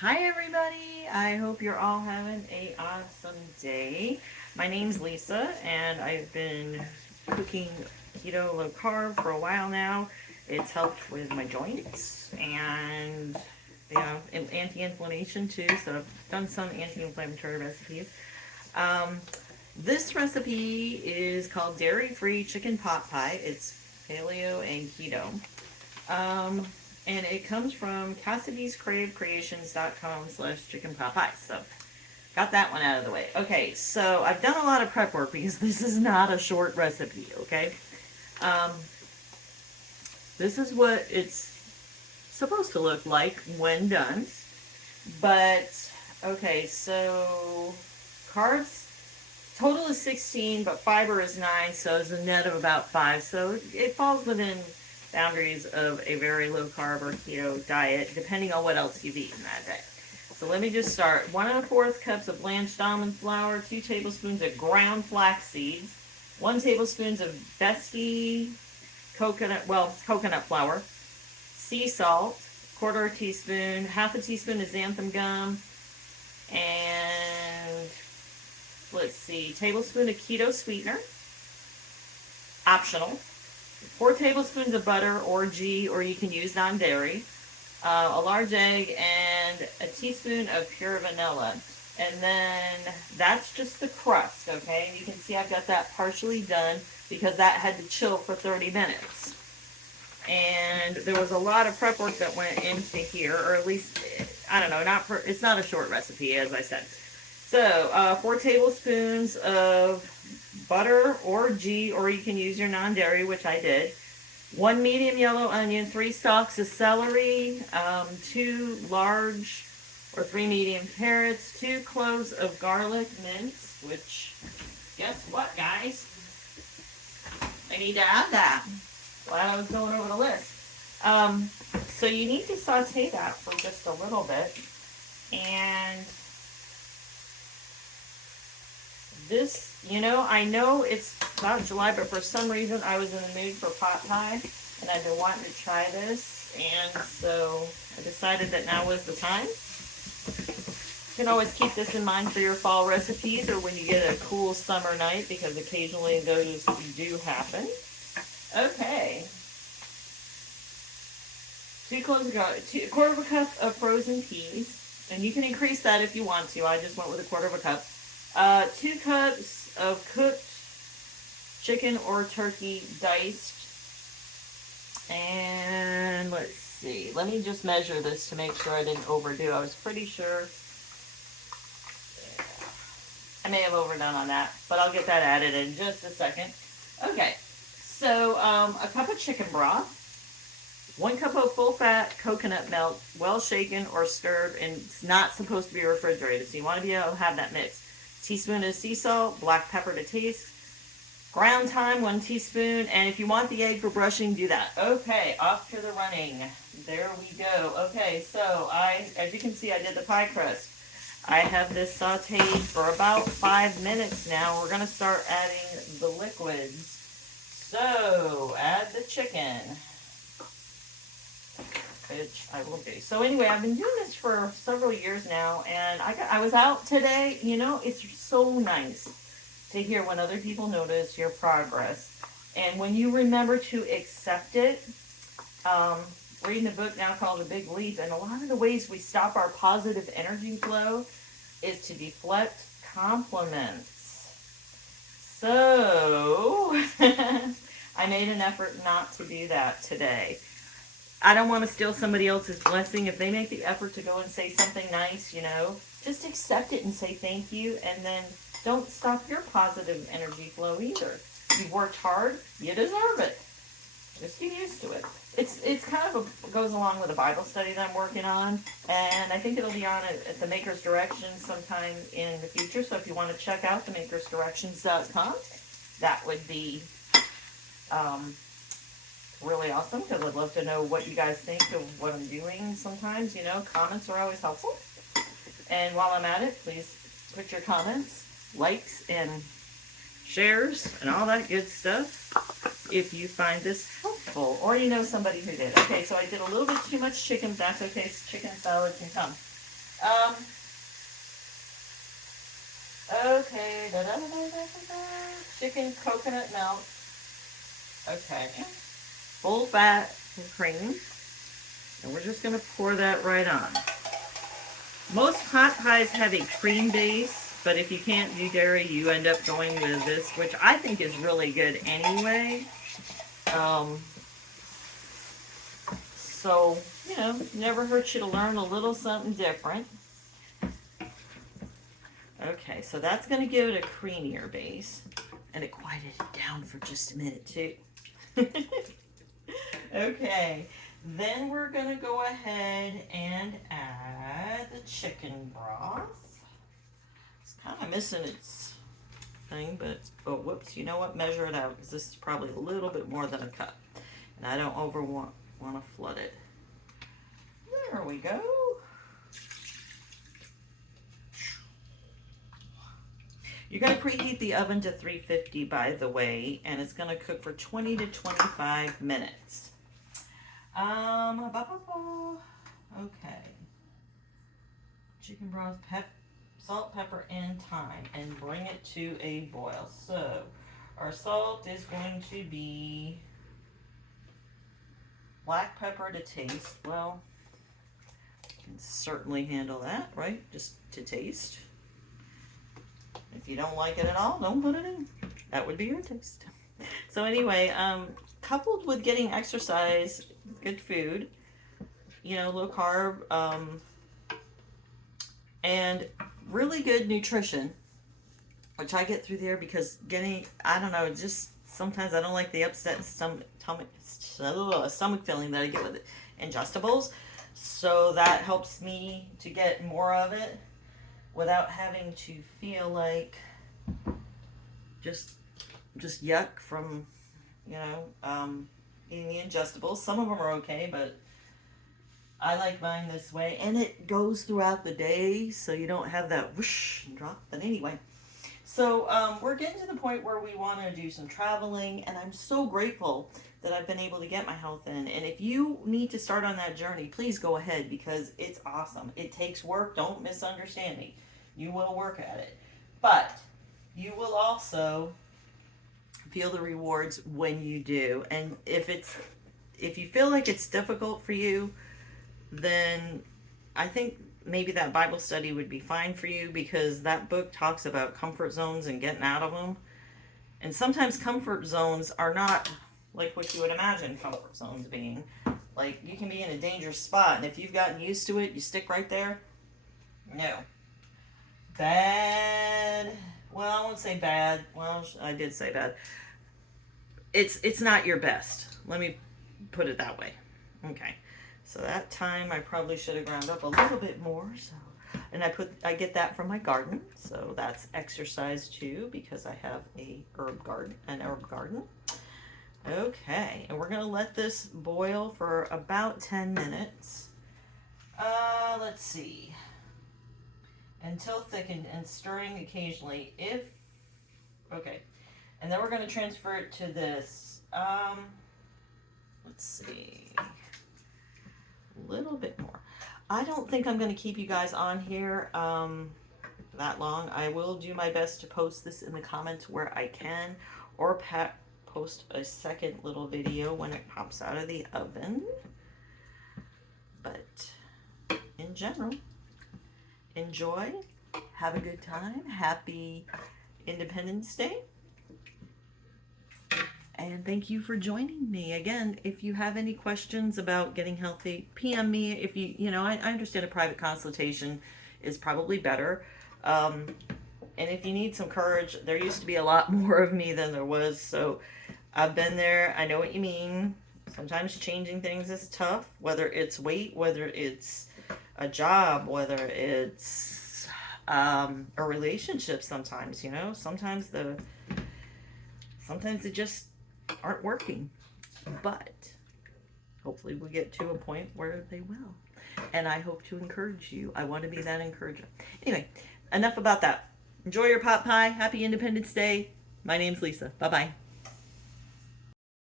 Hi everybody, I hope you're all having a awesome day. My name's Lisa and I've been cooking keto low carb for a while now. It's helped with my joints and anti-inflammation too, so I've done some anti-inflammatory recipes. Um, this recipe is called dairy-free chicken pot pie. It's paleo and keto. Um, and it comes from Cassidy'sCraveCreations.com/chicken pot pie. So got that one out of the way. Okay, so I've done a lot of prep work because this is not a short recipe, okay? Um, this is what it's supposed to look like when done. But, okay, so carbs, total is 16, but fiber is 9, so it's a net of about 5. So it falls within boundaries of a very low carb or keto diet, depending on what else you've eaten that day. So let me just start. 1 1/4 cups of blanched almond flour, 2 tablespoons of ground flax seeds, 1 tablespoon of zesty coconut flour, sea salt, quarter teaspoon, half a teaspoon of xanthan gum, and let's see, tablespoon of keto sweetener, optional. 4 tablespoons of butter or ghee, or you can use non-dairy, a large egg, and a teaspoon of pure vanilla. And then that's just the crust, okay? You can see I've got that partially done because that had to chill for 30 minutes. And there was a lot of prep work that went into here, or at least, I don't know, it's not a short recipe, as I said. So, 4 tablespoons of butter or ghee, or you can use your non-dairy, which I did. 1 medium yellow onion, 3 stalks of celery, 2 large or 3 medium carrots, 2 cloves of garlic minced, which, guess what, guys? I need to add that while I was going over the list. So you need to saute that for just a little bit. And this, I know it's about July, but for some reason I was in the mood for pot pie, and I've been wanting to try this, and so I decided that now was the time. You can always keep this in mind for your fall recipes or when you get a cool summer night, because occasionally those do happen. Okay. 2 cloves of garlic, 1/4 cup of frozen peas, and you can increase that if you want to. I just went with 1/4 cup. 2 cups of cooked chicken or turkey diced. And let's see. Let me just measure this to make sure I didn't overdo. I was pretty sure. I may have overdone on that, but I'll get that added in just a second. Okay. So, a cup of chicken broth. 1 cup of full-fat coconut milk, well shaken or stirred, and it's not supposed to be refrigerated, so you want to be able to have that mix. Teaspoon of sea salt, black pepper to taste, ground thyme, 1 teaspoon, and if you want the egg for brushing, do that. Okay, off to the running. There we go. Okay, so as you can see, I did the pie crust. I have this sauteed for about 5 minutes now. We're going to start adding the liquids. So, add the chicken, which I will do. So anyway, I've been doing this for several years now, and I was out today. It's so nice to hear when other people notice your progress, and when you remember to accept it. Reading a book now called The Big Leap, and a lot of the ways we stop our positive energy flow is to deflect compliments. So I made an effort not to do that today. I don't want to steal somebody else's blessing. If they make the effort to go and say something nice, just accept it and say thank you, and then don't stop your positive energy flow either. You've worked hard, you deserve it. Just get used to it. It's kind of goes along with a Bible study that I'm working on, and I think it'll be on at the Maker's Directions sometime in the future. So if you want to check out themakersdirections.com, that would be really awesome, because I'd love to know what you guys think of what I'm doing sometimes. Comments are always helpful. And while I'm at it, please put your comments, likes, and shares, and all that good stuff if you find this helpful, or somebody who did. Okay, so I did a little bit too much chicken. That's okay. Chicken salad can come. Um, okay. Chicken coconut milk. Okay. Full fat cream. And we're just going to pour that right on. Most pot pies have a cream base, but if you can't do dairy, you end up going with this, which I think is really good anyway. So, you know, never hurts you to learn a little something different. Okay, so that's going to give it a creamier base. And it quieted it down for just a minute, too. Okay, then we're going to go ahead and add the chicken broth. It's kind of missing its thing, but, oh, whoops, you know what? Measure it out, because this is probably a little bit more than a cup. And I don't want to flood it. There we go. You're going to preheat the oven to 350, by the way, and it's going to cook for 20 to 25 minutes. Okay. Chicken broth, salt, pepper, and thyme, and bring it to a boil. So, our salt is going to be black pepper to taste. Well, you can certainly handle that, right? Just to taste. If you don't like it at all, don't put it in. That would be your taste. So anyway, coupled with getting exercise, good food, you know, low carb, and really good nutrition, which I get through there because I don't know, just sometimes I don't like the upset stomach feeling that I get with ingestibles. So that helps me to get more of it without having to feel like just yuck from, you know, eating the ingestibles. Some of them are okay, but I like mine this way. And it goes throughout the day, so you don't have that whoosh and drop. But anyway, so we're getting to the point where we want to do some traveling, and I'm so grateful that I've been able to get my health in. And if you need to start on that journey, please go ahead, because it's awesome. It takes work. Don't misunderstand me. You will work at it. But you will also feel the rewards when you do. And if you feel like it's difficult for you, then I think maybe that Bible study would be fine for you, because that book talks about comfort zones and getting out of them. And sometimes comfort zones are not like what you would imagine comfort zones being. Like, you can be in a dangerous spot, and if you've gotten used to it, you stick right there. No. Bad. Well, I won't say bad. Well, I did say bad. It's not your best. Let me put it that way. Okay. So that time I probably should have ground up a little bit more. So, and I get that from my garden. So that's exercise too, because I have an herb garden. Okay, and we're gonna let this boil for about 10 minutes. Let's see. Until thickened and stirring occasionally. Okay, and then we're gonna transfer it to this. Let's see. A little bit more. I don't think I'm going to keep you guys on here that long. I will do my best to post this in the comments where I can, or post a second little video when it pops out of the oven. But in general, enjoy, have a good time, happy Independence Day. And thank you for joining me. Again, if you have any questions about getting healthy, PM me. If I understand a private consultation is probably better. And if you need some courage, there used to be a lot more of me than there was. So I've been there. I know what you mean. Sometimes changing things is tough, whether it's weight, whether it's a job, whether it's a relationship sometimes, sometimes it just aren't working, but hopefully we get to a point where they will, and I hope to encourage you. I want to be that encourager. Anyway, enough about that. Enjoy your pot pie. Happy Independence Day. My name's Lisa. Bye bye.